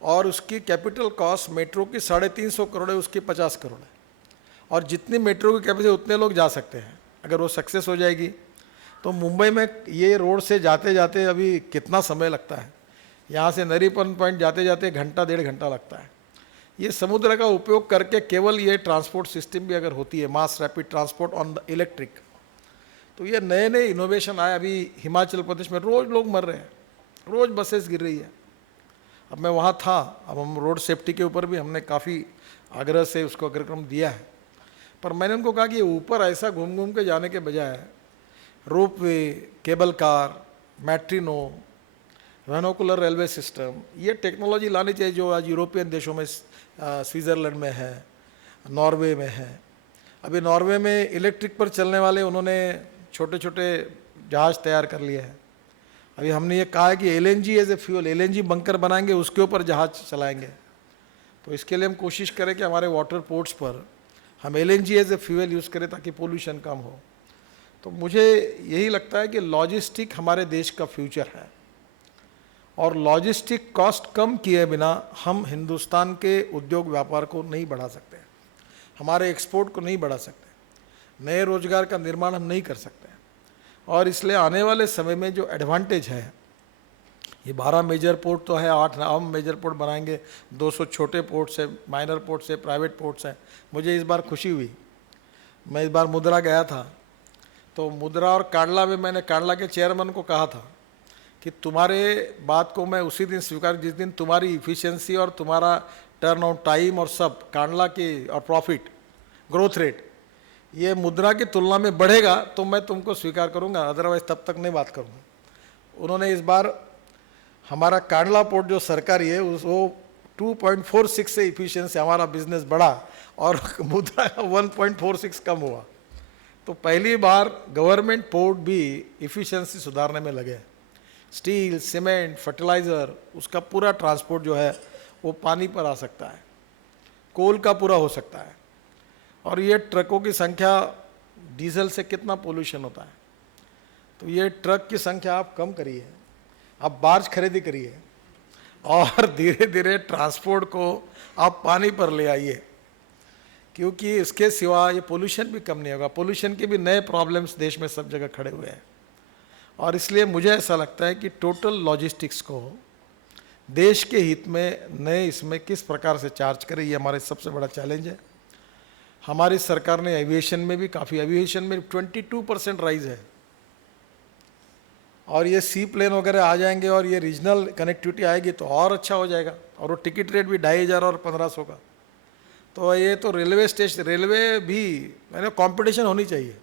और उसकी कैपिटल कॉस्ट मेट्रो की 350 करोड़ है, उसकी 50 करोड़ है। और जितनी मेट्रो की कैपेसिटी उतने लोग जा सकते हैं। अगर वो सक्सेस हो जाएगी तो मुंबई में ये रोड से जाते जाते अभी कितना समय लगता है, यहाँ से नरीपन पॉइंट जाते जाते घंटा 1.5 घंटा लगता है। ये समुद्र का उपयोग करके केवल ये ट्रांसपोर्ट सिस्टम भी अगर होती है, mass rapid transport on the electric, तो ये नए नए इनोवेशन आए। अभी हिमाचल प्रदेश में रोज़ लोग मर रहे हैं, रोज़ बसेस गिर रही है। अब मैं वहाँ था, अब हम रोड सेफ्टी के ऊपर भी हमने काफ़ी आग्रह से उसको कार्यक्रम दिया है, पर मैंने उनको कहा कि ऊपर ऐसा घूम घूम के जाने के बजाय रोप वे, केबल कार, मैट्रिनो, वेनोकुलर रेलवे सिस्टम, ये टेक्नोलॉजी लानी चाहिए जो आज यूरोपियन देशों में, स्विट्ज़रलैंड में है, नॉर्वे में है। अभी नॉर्वे में इलेक्ट्रिक पर चलने वाले उन्होंने छोटे छोटे जहाज़ तैयार कर लिए हैं। अभी हमने ये कहा है कि LNG as a fuel, LNG bunker बनाएंगे, उसके ऊपर जहाज़ चलाएंगे। तो इसके लिए हम कोशिश करें कि हमारे वाटर पोर्ट्स पर हम LNG as a fuel use करें ताकि पोल्यूशन कम हो। तो मुझे यही लगता है कि लॉजिस्टिक हमारे देश का फ्यूचर है, और लॉजिस्टिक कॉस्ट कम किए बिना हम हिंदुस्तान के उद्योग व्यापार को नहीं बढ़ा सकते, हमारे एक्सपोर्ट को नहीं बढ़ा सकते। नए रोजगार का निर्माण हम नहीं कर सकते हैं। और इसलिए आने वाले समय में जो एडवांटेज है, ये 12 मेजर पोर्ट तो है, 8 हम मेजर पोर्ट बनाएंगे, 200 छोटे पोर्ट्स है, माइनर पोर्ट्स है, प्राइवेट पोर्ट्स हैं। मुझे इस बार खुशी हुई, मैं इस बार मुद्रा गया था, तो मुद्रा और कांडला में मैंने कांडला के चेयरमैन को कहा था कि तुम्हारे बात को मैं उसी दिन स्वीकार जिस दिन तुम्हारी इफिशियंसी और तुम्हारा टर्न आउट टाइम और सब कांडला की और प्रॉफिट ग्रोथ रेट ये मुद्रा की तुलना में बढ़ेगा तो मैं तुमको स्वीकार करूंगा, अदरवाइज तब तक नहीं बात करूंगा। उन्होंने इस बार हमारा कांडला पोर्ट जो सरकारी है उस वो 2.46 से इफिशियंसी हमारा बिजनेस बढ़ा और मुद्रा का 1.46 कम हुआ। तो पहली बार गवर्नमेंट पोर्ट भी इफिशियंसी सुधारने में लगे। स्टील, सीमेंट, फर्टिलाइज़र, उसका पूरा ट्रांसपोर्ट जो है वो पानी पर आ सकता है, कोल का पूरा हो सकता है। और ये ट्रकों की संख्या, डीजल से कितना पोल्यूशन होता है, तो ये ट्रक की संख्या आप कम करिए, आप बार्ज खरीदी करिए और धीरे धीरे ट्रांसपोर्ट को आप पानी पर ले आइए, क्योंकि इसके सिवा ये पोल्यूशन भी कम नहीं होगा। पोल्यूशन के भी नए प्रॉब्लम्स देश में सब जगह खड़े हुए हैं। और इसलिए मुझे ऐसा लगता है कि टोटल लॉजिस्टिक्स को देश के हित में नए इसमें किस प्रकार से चार्ज करें, ये हमारे सबसे बड़ा चैलेंज है। हमारी सरकार ने एविएशन में भी काफ़ी, एविएशन में 22% राइज है, और ये सी प्लेन वगैरह आ जाएंगे और ये रीजनल कनेक्टिविटी आएगी तो और अच्छा हो जाएगा। और वो टिकट रेट भी 2500 और 1500 का। तो ये तो रेलवे स्टेशन, रेलवे भी मैंने कंपटीशन होनी चाहिए,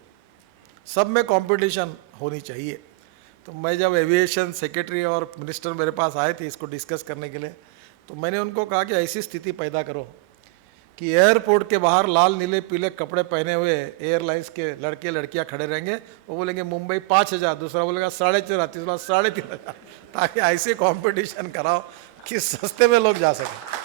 सब में कंपटीशन होनी चाहिए। तो मैं जब एविएशन सेक्रेटरी और मिनिस्टर मेरे पास आए थे इसको डिस्कस करने के लिए, तो मैंने उनको कहा कि ऐसी स्थिति पैदा करो कि एयरपोर्ट के बाहर लाल नीले पीले कपड़े पहने हुए एयरलाइंस के लड़के लड़कियां खड़े रहेंगे। वो बोलेंगे मुंबई 5000, दूसरा बोलेगा 4,500, तीसरा 3,500, ताकि ऐसे कंपटीशन कराओ कि सस्ते में लोग जा सकें।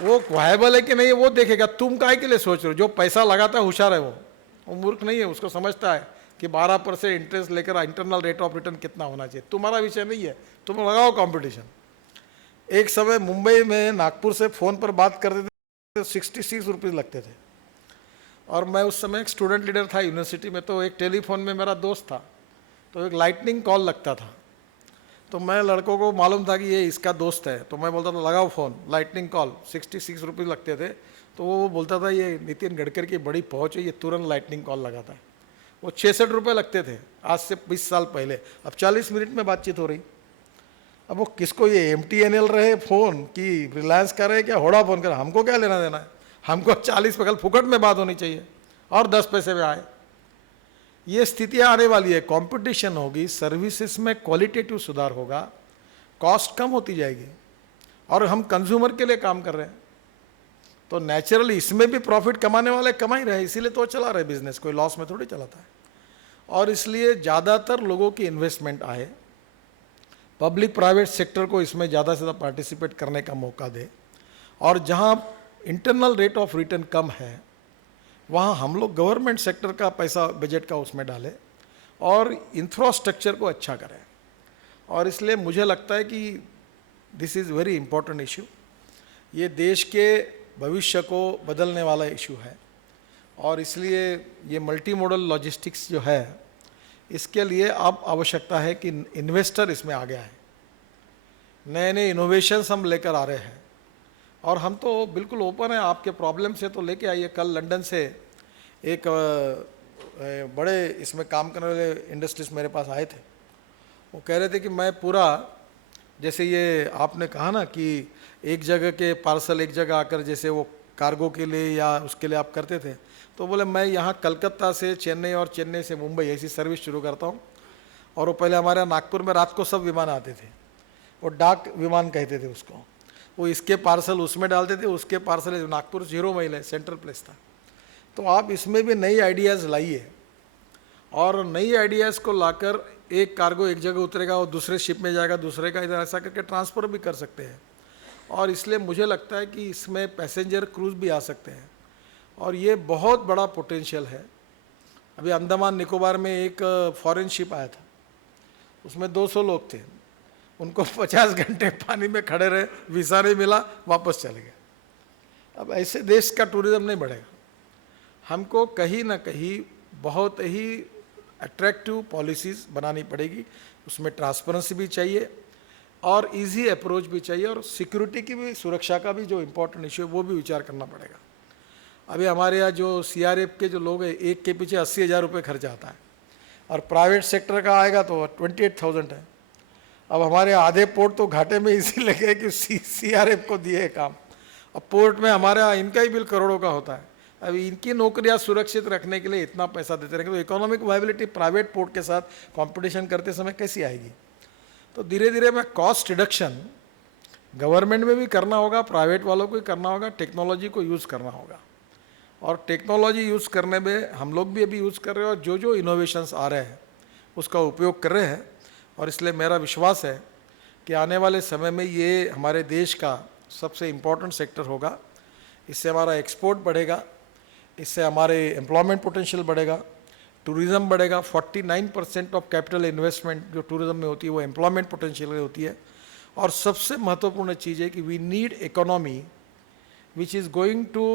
वो वायबल है कि नहीं वो देखेगा, तुम काहे के लिए सोच रहे हो। जो पैसा लगाता है होशियार है, वो मूर्ख नहीं है, उसको समझता है कि 12% इंटरेस्ट लेकर इंटरनल रेट ऑफ रिटर्न कितना होना चाहिए। तुम्हारा विषय नहीं है, तुम लगाओ कंपटीशन। एक समय मुंबई में नागपुर से फ़ोन पर बात करते थे तो 66 रुपीज़ लगते थे। और मैं उस समय एक स्टूडेंट लीडर था यूनिवर्सिटी में, तो एक टेलीफोन में मेरा दोस्त था, तो एक लाइटनिंग कॉल लगता था। तो मैं लड़कों को मालूम था कि ये इसका दोस्त है, तो मैं बोलता था लगाओ फ़ोन, लाइटनिंग कॉल, 66 रुपीज़ लगते थे। तो वो बोलता था ये नितिन गडकरी की बड़ी पहुँच है, ये तुरंत लाइटनिंग कॉल लगाता है। वो 66 रुपये लगते थे आज से 20 साल पहले। अब 40 मिनट में बातचीत हो रही। अब वो किसको, ये MTNL रहे फ़ोन कि रिलायंस का रहे क्या वोडाफोन का, हमको क्या लेना देना है। हमको 40 पे कल फुकट में बात होनी चाहिए और 10 पैसे में आए। ये स्थितियाँ आने वाली है, कंपटीशन होगी, सर्विसेज में क्वालिटेटिव सुधार होगा, कॉस्ट कम होती जाएगी और हम कंज्यूमर के लिए काम कर रहे हैं। तो नेचुरली इसमें भी प्रॉफिट कमाने वाले कमा ही रहे, इसीलिए तो चला रहे बिजनेस, कोई लॉस में थोड़ी चलाता है। और इसलिए ज़्यादातर लोगों की इन्वेस्टमेंट आए, पब्लिक प्राइवेट सेक्टर को इसमें ज़्यादा से ज़्यादा पार्टिसिपेट करने का मौका दे, और जहाँ इंटरनल रेट ऑफ रिटर्न कम है वहाँ हम लोग गवर्नमेंट सेक्टर का पैसा बजट का उसमें डालें और इंफ्रास्ट्रक्चर को अच्छा करें। और इसलिए मुझे लगता है कि this is very important issue, ये देश के भविष्य को बदलने वाला इशू है। और इसलिए ये मल्टी मॉडल लॉजिस्टिक्स जो है, इसके लिए अब आवश्यकता है कि इन्वेस्टर इसमें आ गया है, नए नए इनोवेशंस हम लेकर आ रहे हैं। और हम तो बिल्कुल ओपन है, आपके प्रॉब्लम से तो लेके आइए। कल लंदन से एक बड़े इसमें काम करने वाले इंडस्ट्रीज मेरे पास आए थे, वो कह रहे थे कि मैं पूरा, जैसे ये आपने कहा ना कि एक जगह के पार्सल एक जगह आकर, जैसे वो कार्गो के लिए या उसके लिए आप करते थे, तो बोले मैं यहाँ कलकत्ता से चेन्नई और चेन्नई से मुंबई ऐसी सर्विस शुरू करता हूँ। और वो पहले हमारे यहाँ नागपुर में रात को सब विमान आते थे, वो डाक विमान कहते थे उसको। वो इसके पार्सल उसमें डालते थे, उसके पार्सल, नागपुर 0 माइल है, सेंट्रल प्लेस था। तो आप इसमें भी नई आइडियाज़ लाइए, और नई आइडियाज़ को लाकर एक कार्गो एक जगह उतरेगा और दूसरे शिप में जाएगा, दूसरे का इधर, ऐसा करके ट्रांसफ़र भी कर सकते हैं। और इसलिए मुझे लगता है कि इसमें पैसेंजर क्रूज़ भी आ सकते हैं, और ये बहुत बड़ा पोटेंशियल है। अभी अंडमान निकोबार में एक फॉरेन शिप आया था, उसमें 200 लोग थे, उनको 50 घंटे पानी में खड़े रहे, वीज़ा नहीं मिला, वापस चले गए। अब ऐसे देश का टूरिज्म नहीं बढ़ेगा। हमको कहीं ना कहीं बहुत ही अट्रैक्टिव पॉलिसीज़ बनानी पड़ेगी। उसमें ट्रांसपेरेंसी भी चाहिए और इजी अप्रोच भी चाहिए, और सिक्योरिटी की भी, सुरक्षा का भी जो इम्पोर्टेंट इशू है वो भी विचार करना पड़ेगा। अभी हमारे यहाँ जो सीआरएफ के जो लोग हैं, एक के पीछे 80,000 रुपये खर्चा आता है, और प्राइवेट सेक्टर का आएगा तो 28,000 है। अब हमारे आधे पोर्ट तो घाटे में इसी लगे कि सीआरएफ को दिए काम। अब पोर्ट में हमारा इनका ही बिल करोड़ों का होता है। अब इनकी नौकरियां सुरक्षित रखने के लिए इतना पैसा देते रहेंगे तो इकोनॉमिक वायबिलिटी प्राइवेट पोर्ट के साथ कंपटीशन करते समय कैसी आएगी? तो धीरे धीरे में कॉस्ट रिडक्शन गवर्नमेंट में भी करना होगा, प्राइवेट वालों को भी करना होगा, टेक्नोलॉजी को यूज़ करना होगा। और टेक्नोलॉजी यूज़ करने में हम लोग भी अभी यूज़ कर रहे हैं, और जो इनोवेशंस आ रहे हैं उसका उपयोग कर रहे हैं। और इसलिए मेरा विश्वास है कि आने वाले समय में ये हमारे देश का सबसे इम्पोर्टेंट सेक्टर होगा। इससे हमारा एक्सपोर्ट बढ़ेगा, इससे हमारे एम्प्लॉयमेंट पोटेंशियल बढ़ेगा, टूरिज़्म बढ़ेगा। 49% ऑफ कैपिटल इन्वेस्टमेंट जो टूरिज़्म में होती है वो एम्प्लॉयमेंट पोटेंशियल में होती है। और सबसे महत्वपूर्ण चीज़ है कि we need economy which is going to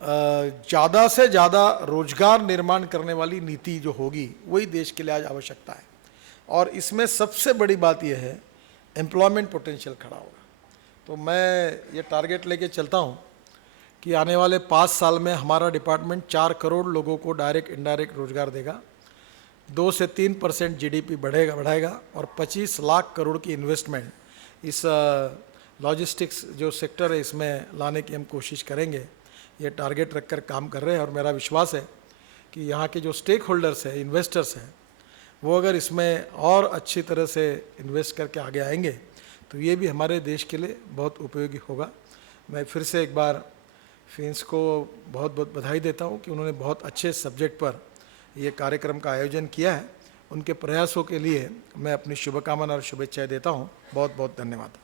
ज़्यादा से ज़्यादा रोजगार निर्माण करने वाली नीति जो होगी वही देश के लिए आज आवश्यकता है। और इसमें सबसे बड़ी बात यह है एम्प्लॉयमेंट पोटेंशियल खड़ा होगा। तो मैं ये टारगेट लेके चलता हूँ कि आने वाले 5 साल में हमारा डिपार्टमेंट 4 करोड़ लोगों को डायरेक्ट इनडायरेक्ट रोजगार देगा, 2 से 3% जीडीपी बढ़ाएगा, और 25 लाख करोड़ की इन्वेस्टमेंट इस लॉजिस्टिक्स जो सेक्टर है इसमें लाने की हम कोशिश करेंगे। ये टारगेट रखकर काम कर रहे हैं, और मेरा विश्वास है कि यहाँ के जो स्टेक होल्डर्स हैं, इन्वेस्टर्स हैं, वो अगर इसमें और अच्छी तरह से इन्वेस्ट करके आगे आएंगे तो ये भी हमारे देश के लिए बहुत उपयोगी होगा। मैं फिर से एक बार फिन्स को बहुत बहुत बधाई देता हूँ कि उन्होंने बहुत अच्छे सब्जेक्ट पर ये कार्यक्रम का आयोजन किया है। उनके प्रयासों के लिए मैं अपनी शुभकामना और शुभेच्छाएं देता हूँ। बहुत बहुत धन्यवाद।